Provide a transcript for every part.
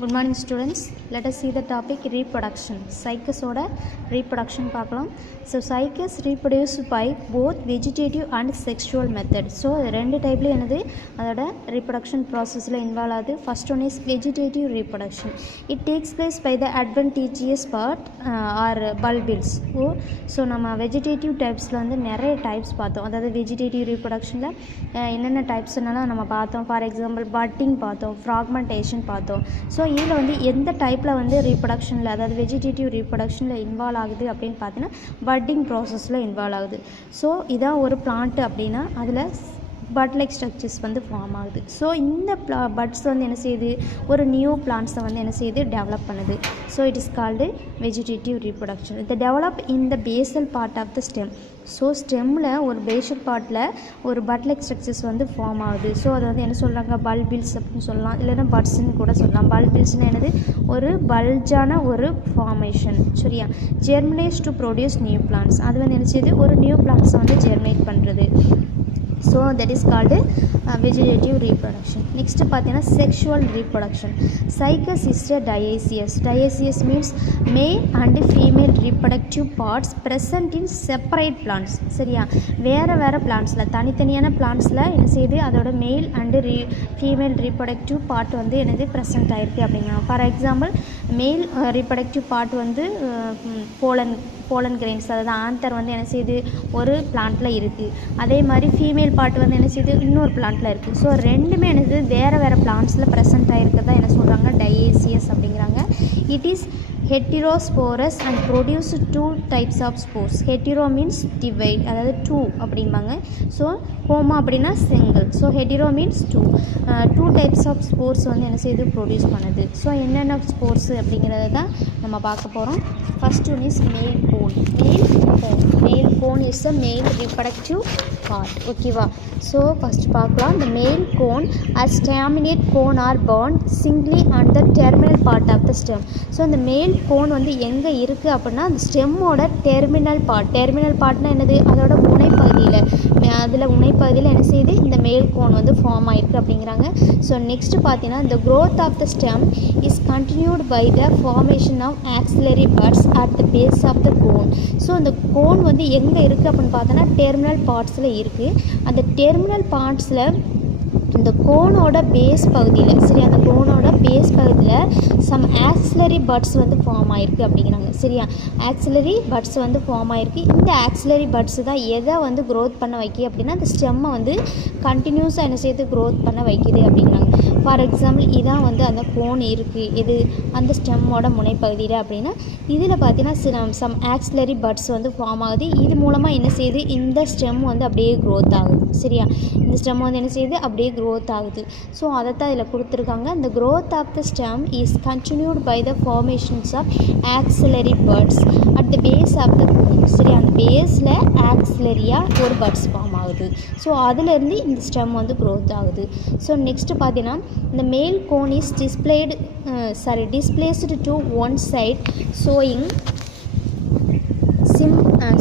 Good morning students. Let us see the topic reproduction. Cycas oda reproduction பார்க்கலாம். So cycas reproduce by both vegetative and sexual method. So ரெண்டு டைப்ல என்னது அதோட reproduction processல involve ஆகுது. First one is vegetative reproduction. It takes place by the adventitious part or bulbils. So நம்ம vegetative typesல வந்து நிறைய types பார்த்தோம். அதாவது vegetative reproductionல என்னென்ன typesனால நம்ம பார்த்தோம். For example budding பார்த்தோம், fragmentation பார்த்தோம். ஸோ இதில் வந்து எந்த டைப்பில் வந்து ரீப்ரொடக்ஷனில் அதாவது வெஜிடேட்டிவ் ரீப்ரொடக்ஷனில் இன்வால்வ் ஆகுது அப்படின்னு பார்த்தீங்கன்னா பட்டிங் ப்ராசஸில் இன்வால்வ் ஆகுது. ஸோ இதான் ஒரு பிளான்ட்டு அப்படின்னா அதில் பட் லைக் ஸ்ட்ரக்சர்ஸ் வந்து ஃபார்ம் ஆகுது. ஸோ இந்த பட்ஸ் வந்து என்ன செய்யுது, ஒரு நியூ பிளான்ட்ஸை வந்து என்ன செய்யுது, டெவலப் பண்ணுது. So it is called vegetative reproduction. இதை develop in the basal part of the stem. So ஸ்டெம்மில் ஒரு பேசல் பார்ட்டில் ஒரு பட் லைக் ஸ்ட்ரக்சர்ஸ் வந்து ஃபார்ம் ஆகுது. ஸோ அதை வந்து என்ன சொல்கிறாங்க, பல்பில்ஸ் அப்படின்னு சொல்லலாம், இல்லைன்னா பட்ஸ்ன்னு கூட சொல்லலாம். பல்பில்ஸ்னால் என்னது, ஒரு பல்ஜான ஒரு ஃபார்மேஷன். சரியா, germinates to produce new plants. அது வந்து என்ன செய்யுது, ஒரு நியூ பிளான்ட்ஸை வந்து ஜெர்மினேட் பண்ணுறது. So that is called vegetative reproduction. Next பார்த்தீங்கன்னா sexual reproduction. Cycas is a dioecious. Dioecious means male and female reproductive parts present in separate plants. சரியா, வேறு பிளான்ட்ஸில் தனித்தனியான பிளான்ட்ஸில் என்ன செய்யுது, அதோட மேல் அண்டு ஃபீமேல் ரீப்ரொடக்டிவ் பார்ட் வந்து என்னது ப்ரெசென்ட் ஆகிருக்கு அப்படிங்கிறாங்க. ஃபார் எக்ஸாம்பிள் மேல் ரீப்ரொடக்டிவ் பார்ட் வந்து போலன் கிரெயின்ஸ், அதாவது ஆந்தர் வந்து என்ன செய்யுது, ஒரு பிளான்ட்டில் இருக்குது. அதே மாதிரி ஃபீமேல் பார்ட் வந்து என்ன செய்யுது, இன்னொரு பிளான்ட்டில் இருக்குது. ஸோ ரெண்டுமே என்னது வேறு பிளான்ட்ஸில் ப்ரெசென்ட் ஆகிருக்கிறதா என்ன சொல்கிறாங்க, டயேசியஸ் அப்படிங்கிறாங்க. It is heterosporous and produce two types of spores. Hetero means divide, அதாவது two அப்படிம்பாங்க. ஸோ ஹோமோ அப்படின்னா single. So hetero means two types of spores வந்து என்ன செய்யுது, ப்ரொடியூஸ் பண்ணுது. ஸோ என்னென்ன ஸ்போர்ஸ் அப்படிங்கிறத தான் நம்ம பார்க்க போகிறோம். ஃபர்ஸ்ட் ஒன் இஸ் மேல் கோன். மேல் கோன் இஸ் அ மேல் reproductive part. ஓகேவா, ஸோ ஃபஸ்ட் பார்க்கலாம். the male cone as staminate cone are bound singly on the terminal part of the stem. So இந்த மேல் கோன் வந்து எங்கே இருக்குது அப்படின்னா அந்த ஸ்டெம்மோட டெர்மினல் பார்ட்னா என்னது, அதோட முனைப்பகுதியில் என்ன செய்யுது, இந்த மேல் கோன் வந்து ஃபார்ம் ஆகிருக்கு அப்படிங்கிறாங்க. ஸோ நெக்ஸ்ட் பார்த்தீங்கன்னா the growth of the stem is continued by the formation of axillary buds at the base of the cone. So அந்த கோன் வந்து எங்கே இருக்குது அப்படின்னு பார்த்தோன்னா டெர்மினல் பார்ட்ஸில் இருக்குது. அந்த டெர்மினல் பார்ட்ஸில் இந்த கோனோட பேஸ் பகுதியில், சரி, அந்த கோனோட பேஸ் பகுதியில் சம் ஆக்சிலரி பட்ஸ் வந்து ஃபார்ம் ஆகிருக்கு அப்படிங்கிறாங்க. சரியா, ஆக்சிலரி பட்ஸ் வந்து ஃபார்ம் ஆகிருக்கு. இந்த ஆக்சிலரி பட்ஸ் தான் எதை வந்து க்ரோத் பண்ண வைக்கி அப்படின்னா அந்த ஸ்டெம்மை வந்து கண்டினியூஸாக என்ன செய்து க்ரோத் பண்ண வைக்கிது அப்படிங்கிறாங்க. ஃபார் எக்ஸாம்பிள் இதான் வந்து அந்த கோன் இருக்குது, இது அந்த ஸ்டெம்மோட முனைப்பகுதியில் அப்படின்னா இதில் பார்த்தீங்கன்னா சம் ஆக்சிலரி பட்ஸ் வந்து ஃபார்ம் ஆகுது. இது மூலமாக என்ன செய்யுது, இந்த ஸ்டெம் வந்து அப்படியே க்ரோத் ஆகுது. சரியா, இந்த ஸ்டெம் வந்து என்ன செய்யுது, அப்படியே க்ரோத் ஆகுது. ஸோ அதைத்தான் இதில் கொடுத்துருக்காங்க. இந்த growth of the stem is continued by the formations of axillary buds at the base of the cone. சரி, அந்த பேஸில் ஆக்சிலரியாக ஒரு பட்ஸ் ஃபார்ம் ஆகுது. ஸோ அதிலேருந்து இந்த ஸ்டெம் வந்து க்ரோத் ஆகுது. ஸோ நெக்ஸ்ட் பார்த்தீங்கன்னா இந்த male cone is displaced to one side showing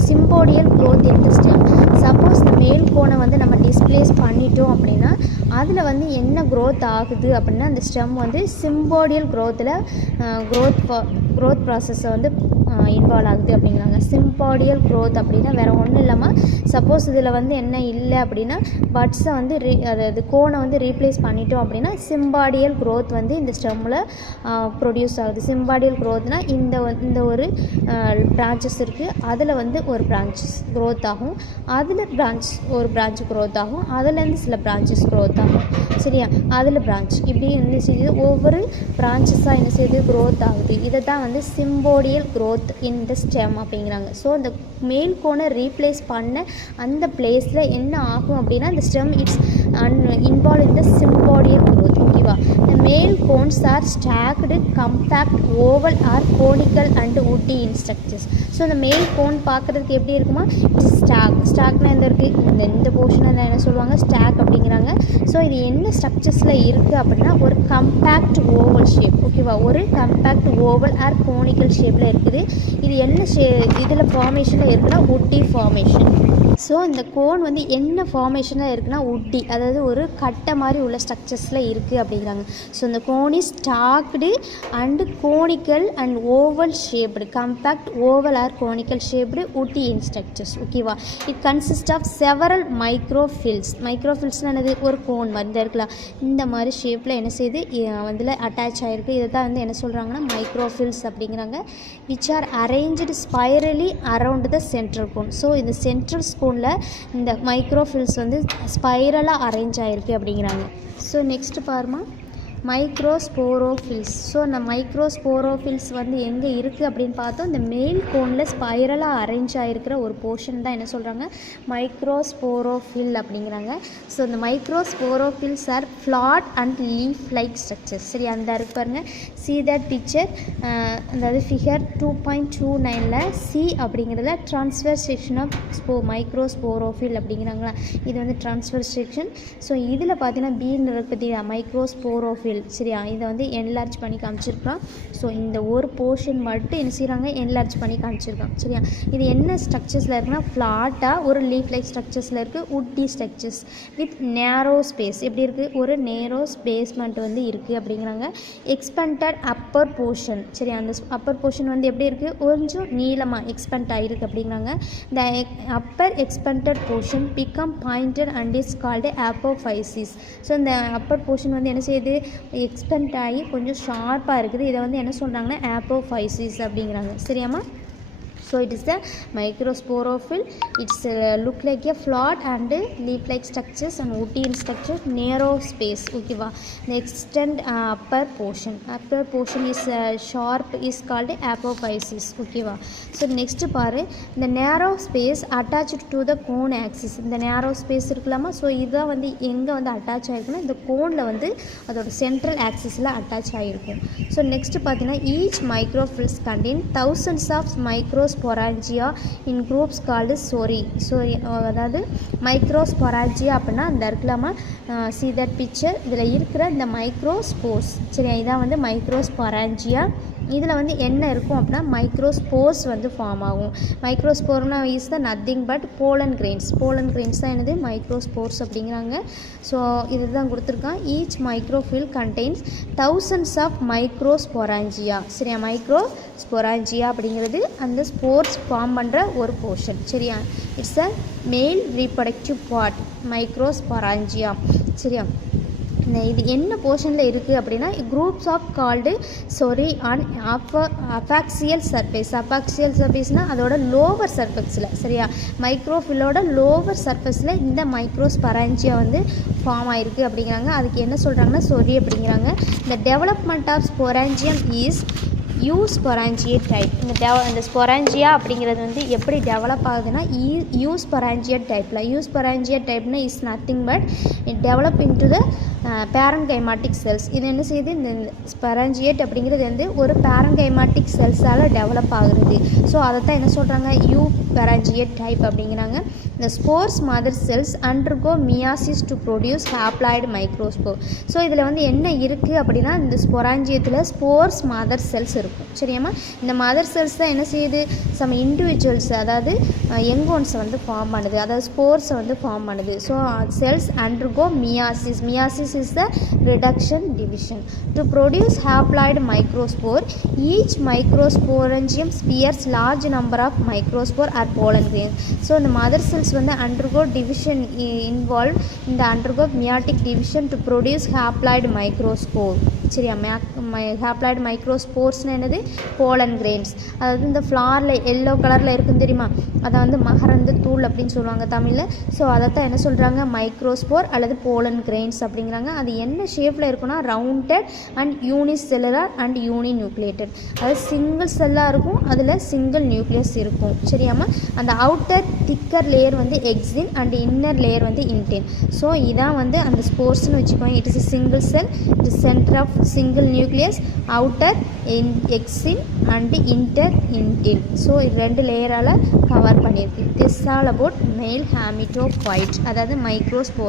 symbodial growth in the stem. Suppose இந்த மேல் கோனை வந்து நம்ம டிஸ்பிளேஸ் பண்ணிட்டோம் அப்படின்னா அதில் வந்து என்ன க்ரோத் ஆகுது அப்படின்னா அந்த ஸ்டெம் வந்து சிம்போடியல் க்ரோத்தில் க்ரோத் ப்ராசஸை வந்து இன்வால்வ் ஆகுது அப்படிங்கிறாங்க. சிம்போடியல் க்ரோத் அப்படின்னா வேறு ஒன்றும் இல்லாமல் சப்போஸ் இதில் வந்து என்ன இல்லை அப்படின்னா பட்ஸை வந்து அதாவது கோனை வந்து ரீப்ளேஸ் பண்ணிட்டோம் அப்படின்னா சிம்பாடியல் க்ரோத் வந்து இந்த ஸ்டெம்மில் ப்ரொடியூஸ் ஆகுது. சிம்பாடியல் க்ரோத்னால் இந்த ஒரு பிரான்ச்சஸ் இருக்குது, அதில் வந்து ஒரு பிரான்ச்சஸ் க்ரோத் ஆகும், அதில் ஒரு பிரான்ச் க்ரோத் ஆகும், அதுலேருந்து சில பிரான்ச்சஸ் க்ரோத் ஆகும். சரியா, அதில் பிரான்ச் இப்படி என்ன செய்யுது, ஒவ்வொரு பிரான்ச்சஸாக என்ன செய்யுது, க்ரோத் ஆகுது. இதை தான் வந்து sympodial growth in the stem அப்படிங்கிறாங்க. ஸோ இந்த மேல் கோனை ரீப்ளேஸ் பண்ண அந்த பிளேஸில் என்ன ஆகும் அப்படின்னா இந்த stem it's involve in the sympodial growth. ஓகேவா, the male cones are stacked compact oval or conical and woody in structures. So இந்த மேல் கோன் பார்க்குறதுக்கு எப்படி இருக்குமா, ஸ்டாக்னா எந்த இருக்குது, இந்த போர்ஷனை என்ன சொல்லுவாங்க, ஸ்டாக் அப்படிங்கிறாங்க. ஸோ இது என்ன ஸ்ட்ரக்சர்ஸில் இருக்குது அப்படின்னா ஒரு கம்பேக்ட் ஓவல் ஷேப். ஓகேவா, ஒரு கம்பேக்ட் ஓவல் ஆர் கோனிக்கல் ஷேப்பில் இருக்குது. இது என்ன இதில் ஃபார்மேஷனில் இருக்குன்னா woody ஃபார்மேஷன். ஸோ இந்த கோன் வந்து என்ன ஃபார்மேஷனில் இருக்குன்னா woody, அதாவது ஒரு கட்டை மாதிரி உள்ள ஸ்ட்ரக்சர்ஸில் இருக்குது அப்படி அப்படிங்கிறாங்க. ஸோ இந்த cone is stacked and conical and oval shaped, compact oval or conical shaped woody in structures. ஓகேவா? It consist of several microphylls. மைக்ரோஃபில்ஸ்னால் என்னது? ஒரு கோன் மாதிரி இருக்கலாம். இந்த மாதிரி ஷேப்பில் என்ன செய்யுது அதில் அட்டாச் ஆகிருக்கு. இதை தான் வந்து என்ன சொல்கிறாங்கன்னா மைக்ரோஃபில்ஸ் அப்படிங்கிறாங்க. Which are arrange spirally around the central cone. So இந்த சென்ட்ரல் கோனில் இந்த மைக்ரோஃபில்ஸ் வந்து ஸ்பைரலாக அரேஞ்ச் ஆகிருக்கு அப்படிங்கிறாங்க. ஸோ நெக்ஸ்ட் பாருமா, மைக்ரோஸ்போரோஃபில்ஸ். ஸோ இந்த மைக்ரோஸ்போரோஃபில்ஸ் வந்து எங்கே இருக்குது அப்படின்னு பார்த்தோம், இந்த மேல் கோனில் ஸ்பைரலாக அரேஞ்ச் ஆகிருக்கிற ஒரு போர்ஷன் தான் என்ன சொல்கிறாங்க மைக்ரோஸ்போரோஃபில் அப்படிங்கிறாங்க. ஸோ இந்த microsporophylls are flat and leaf like structures. சரி, அந்த இருக்கு பாருங்க, சி தட் பிக்சர், அதாவது ஃபிகர் 2.29ல் சி அப்படிங்கிறத ட்ரான்ஸ்ஃபர் செக்ஷன் ஆஃப் மைக்ரோஸ்போரோஃபில் அப்படிங்கிறாங்களா. இது வந்து ட்ரான்ஸ்ஃபர் செக்ஷன். ஸோ இதில் பார்த்தீங்கன்னா பீன் இருக்குது மைக்ரோஸ்போரோஃபில். சரியா, இதை வந்து என்லார்ஜ் பண்ணி காமிச்சிருக்கோம். ஸோ இந்த ஒரு போர்ஷன் மட்டும் என்ன செய்கிறாங்க என்லார்ஜ் பண்ணி காமிச்சிருக்கோம். சரியா, இது என்ன ஸ்ட்ரக்சர்ஸில் இருக்குன்னா ஃப்ளாட்டாக ஒரு லீஃப் லைக் ஸ்ட்ரக்சர்ஸில் இருக்குது. woody ஸ்ட்ரக்சர்ஸ் வித் நேரோ ஸ்பேஸ். எப்படி இருக்குது? ஒரு நேரோ ஸ்பேஸ்மெண்ட் வந்து இருக்குது அப்படிங்கிறாங்க. Expended Appar portion. சரி, அந்த அப்பர் போர்ஷன் வந்து எப்படி இருக்குது? கொஞ்சம் நீளமாக எக்ஸ்பெண்ட் ஆகிருக்கு அப்படிங்கிறாங்க. இந்த upper expanded portion become pointed and is called apophysis. So இந்த அப்பர் போர்ஷன் வந்து என்ன செய்யுது? எக்ஸ்பெண்ட் ஆகி கொஞ்சம் ஷார்ப்பாக இருக்குது. இதை வந்து என்ன சொல்கிறாங்கன்னா அப்போஃபைசிஸ் அப்படிங்கிறாங்க. சரியாம்மா? So it is the microsporophyll. It's look like a flat and leaf-like structures and woody in structure, narrow space. Okay va? The extend upper portion is sharp is called apophysis. Okay va? So next பாரு, the narrow space attached to the cone axis. இந்த narrow space இருக்குலாமா. So இதான் வந்து எங்கே வந்து attach ஆகிருக்குன்னா இந்த கோனில் வந்து அதோட சென்ட்ரல் ஆக்சிஸில் அட்டாச் ஆகிருக்கும். ஸோ நெக்ஸ்ட் பார்த்தீங்கன்னா each microphylls contain thousands of microsporangia in groups called sori. அதாவது மைக்ரோஸ்பொராஞ்சியா அப்படின்னா அந்த இருக்கலாமா, see that picture, இதில் இருக்கிற இந்த மைக்ரோஸ்போர்ஸ். சரியா, இதான் வந்து மைக்ரோஸ்பொராஞ்சியா. இதில் வந்து என்ன இருக்கும் அப்படின்னா மைக்ரோஸ்போர்ஸ் வந்து ஃபார்ம் ஆகும். மைக்ரோஸ்போர்னா is the nothing but pollen grains. Pollen grains தான் என்னது மைக்ரோஸ்போர்ஸ் அப்படிங்கிறாங்க. ஸோ இதுதான் கொடுத்துருக்கான். Each microphyll contains thousands of microsporangia. சரியா, மைக்ரோஸ்பொராஞ்சியா அப்படிங்கிறது அந்த ஸ்போர்ஸ் ஃபார்ம் பண்ணுற ஒரு போர்ஷன். சரியா, இட்ஸ் அ மேல் ரீப்ரொடக்டிவ் பார்ட் மைக்ரோஸ்பொராஞ்சியா. சரியா, இது என்ன போர்ஷனில் இருக்குது அப்படின்னா groups of called sori on abaxial surface. Abaxial சர்ஃபேஸ்னால் அதோட லோவர் சர்ஃபேஸில். சரியா, மைக்ரோஃபில்லோட லோவர் சர்ஃபேஸில் இந்த மைக்ரோஸ்பொராஞ்சியா வந்து ஃபார்ம் ஆகிருக்கு அப்படிங்கிறாங்க. அதுக்கு என்ன சொல்கிறாங்கன்னா சொரி அப்படிங்கிறாங்க. இந்த development of sporangium is eusporangiate type. இந்த ஸ்பொராஞ்சியா அப்படிங்கிறது வந்து எப்படி டெவலப் ஆகுதுன்னா யூஸ்பொராஞ்சியேட் டைப்பில். யூஸ்பொராஞ்சியேட் டைப்னா is nothing but it develop into the parenchymatic cells. இது என்ன செய்யுது? இந்த ஸ்பொராஞ்சியேட் அப்படிங்கிறது வந்து ஒரு பேரன்கைமாட்டிக் செல்ஸால் டெவலப் ஆகுறது. ஸோ அதை தான் என்ன சொல்கிறாங்க யூபெராஞ்சியேட் டைப் அப்படிங்கிறாங்க. இந்த spores mother cells undergo meiosis to produce haploid microspore. So இதில் வந்து என்ன இருக்குது அப்படின்னா இந்த ஸ்பொராஞ்சியத்தில் ஸ்போர்ஸ் மதர் செல்ஸ் இருக்கும். சரியாம்மா, இந்த மதர் செல்ஸ் தான் என்ன செய்யுது? சம் இண்டிவிஜுவல்ஸ், அதாவது யங்கோன்ஸை வந்து ஃபார்ம் பண்ணுது, அதாவது ஸ்போர்ஸை வந்து ஃபார்ம் பண்ணுது. So cells undergo meiosis. Meiosis is the reduction division to produce haploid microspore. Each microsporangium spears large number of microspore or pollen grain. So இந்த மதர் செல்ஸ் வந்து அண்டர்கோ டிவிஷன் இன்வால்வ் இந்த undergo meiotic division to produce haploid microspore. சரியா, haploid மைக்ரோஸ்போர்ஸ்னு என்னது? Pollen grains. அதாவது இந்த ஃப்ளாரில் yellow கலரில் இருக்கும் தெரியுமா, அதை வந்து மகரந்த தூள் அப்படின்னு சொல்லுவாங்க தமிழில். ஸோ அதை தான் என்ன சொல்கிறாங்க மைக்ரோஸ்போர் அல்லது போலன் கிரெயின்ஸ் அப்படிங்கிறாங்க. அது என்ன ஷேப்பில் இருக்குன்னா rounded and unicellular and uni nucleated. அதாவது சிங்கிள் செல்லாக இருக்கும், அதில் சிங்கிள் நியூக்ளியஸ் இருக்கும். சரியாம்மா, அந்த அவுட்டர் திக்கர் லேயர் வந்து எக்ஸின் அண்ட் இன்னர் லேயர் வந்து இன்டென். ஸோ இதான் வந்து அந்த ஸ்போர்ஸ்னு வச்சுக்கோங்க. It is a single cell, the center of single nucleus, outer exin and inter intin. So இது ரெண்டு லேயரால் கவர் பண்ணியிருக்கு. திஸ் ஆல் அபவுட் மேல் ஹேமிட்டோஃபைட், அதாவது மைக்ரோஸ்போர்.